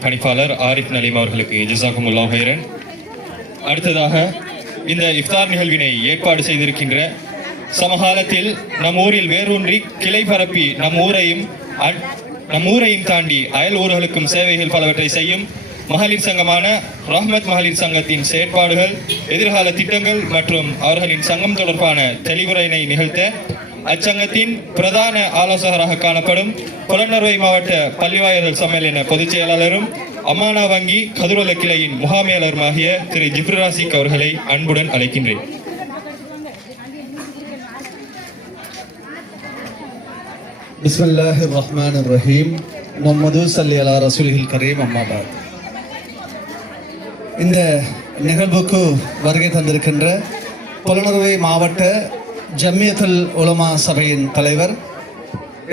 பணிப்பாளர் ஆரிஃப் நலீம் அவர்களுக்கு ஜஸாக்குமுல்லாஹ் ஹைரன். அடுத்ததாக இந்த இஃப்தார் நிகழ்வினை ஏற்பாடு செய்திருக்கின்ற சமகாலத்தில் நம் ஊரில் வேரூன்றி கிளை பரப்பி நம் ஊரையும் தாண்டி அயல் ஊர்களுக்கும் சேவைகள் பலவற்றை செய்யும் மகளிர் சங்கமான ரஹ்மத் மகளிர் சங்கத்தின் செயற்பாடுகள், எதிர்கால திட்டங்கள் மற்றும் அவர்களின் சங்கம் தொடர்பான தெளிவுரையினை நிகழ்த்த அச்சங்கத்தின் பிரதான ஆலோசகராக காணப்படும் புலனறுவை மாவட்ட பள்ளிவாயர்கள் சம்மேளன பொதுச் செயலாளரும் அமானா வங்கி கதிரோல கிளையின் முகாமையாளருமாகிய திரு ஜிப்ராசிக் அவர்களை அன்புடன் அழைக்கின்றேன். பிஸ்மில்லாஹிர் ரஹ்மானிர் ரஹீம். முஹம்மது ஸல்லி அலா ரசூலில் கரீம். அம்மாபாத். இந்த நிகழ்வுக்கு வருகை தந்திருக்கின்ற புலனறுவை மாவட்ட ஜம்மியத்துல் உலமா சபையின் தலைவர்,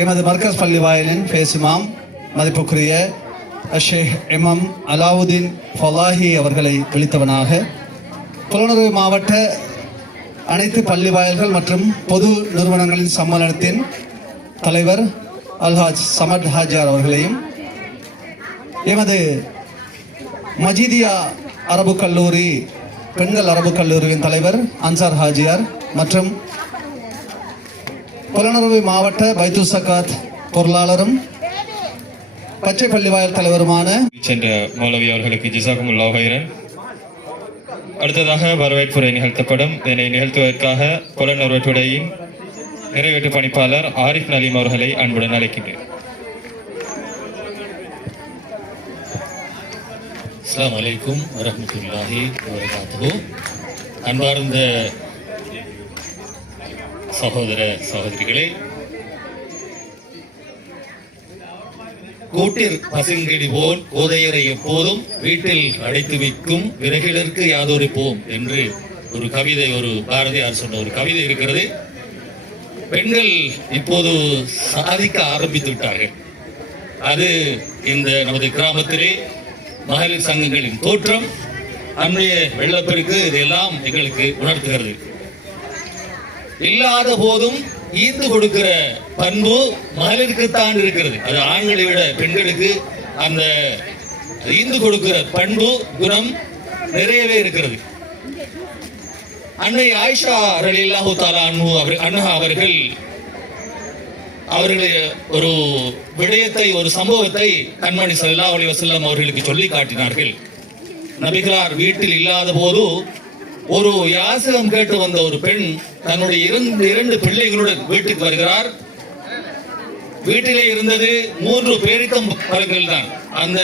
எமது மர்கஸ் பள்ளி வாயிலின் பேசுமாம் மதிப்புக்குரிய ஷேக் இமாம் அலாவுதீன் ஃபலாஹி அவர்களை விழித்தவனாக, புலனறுவை மாவட்ட அனைத்து பள்ளி வாயில்கள் மற்றும் பொது நிறுவனங்களின் சம்மேளனத்தின் தலைவர் அல்ஹாஜ் சமத் ஹாஜார் அவர்களையும், எமது மஜீதியா அரபு கல்லூரி பெண்கள் அரபு கல்லூரியின் தலைவர் அன்சார் ஹாஜியார் மற்றும் புலனறுவை மாவட்ட பைத்து சக்காத் பொருளாளரும் பச்சை பள்ளிவாயல் தலைவருமான சென்ற மௌலவி அவர்களுக்கு ஜஸாக்குமுல்லாஹ் ஹைரன். அடுத்ததாக வரவேற்புரை நிகழ்த்தப்படும். இதனை நிகழ்த்துவதற்காக புலனறுவற்றுடையின் நிறைவேற்று பணிப்பாளர் ஆரிஃப் நலீம் அவர்களை அன்புடன் அழைக்கின்றேன். அஸ்ஸலாமு அலைக்கும் வரஹ்மத்துல்லாஹி வபரகாத்துஹு. அன்பார்ந்த சகோதர சகோதரிகளே, கூட்டில் பசுங்கடி போல் கோதையரை எப்போதும் வீட்டில் அடைத்து வைக்கும் விறகிலருக்கு யாதொருப்போம் என்று ஒரு கவிதை, ஒரு பாரதியார் சொன்ன ஒரு கவிதை இருக்கிறது. பெண்கள் இப்போது சாதிக்க ஆரம்பித்து விட்டார்கள். அது இந்த நமது கிராமத்திலே மகளிர் சங்கங்களின் தோற்றம், அன்றைய வெள்ளப்பெருக்கு இதெல்லாம் எங்களுக்கு உணர்த்துகிறது. இல்லாத போதும் ஈந்து கொடுக்கிற பண்பு மகளிருக்குத்தான் இருக்கிறது. அது ஆண்களை விட பெண்களுக்கு அந்த ஈந்து கொடுக்கிற பண்பு குணம் நிறையவே இருக்கிறது. அன்னை ஆயிஷா ரலியல்லாஹு தஆலா அன்ஹா அவர்கள் ஒரு விடயத்தை, ஒரு சம்பவத்தை கண்மணி ஸல்லல்லாஹு அலைஹி வஸல்லம் அவர்களுக்கு சொல்லி காட்டினார்கள். நபிகளார் வீட்டில் இல்லாத போது ஒரு யாசகம் கேட்டு வந்த ஒரு பெண் தன்னுடைய இரண்டு பிள்ளைகளுடன் வீட்டுக்கு வருகிறார். வீட்டிலே இருந்தது 3 பேரித்தம் பழங்கள் தான். அந்த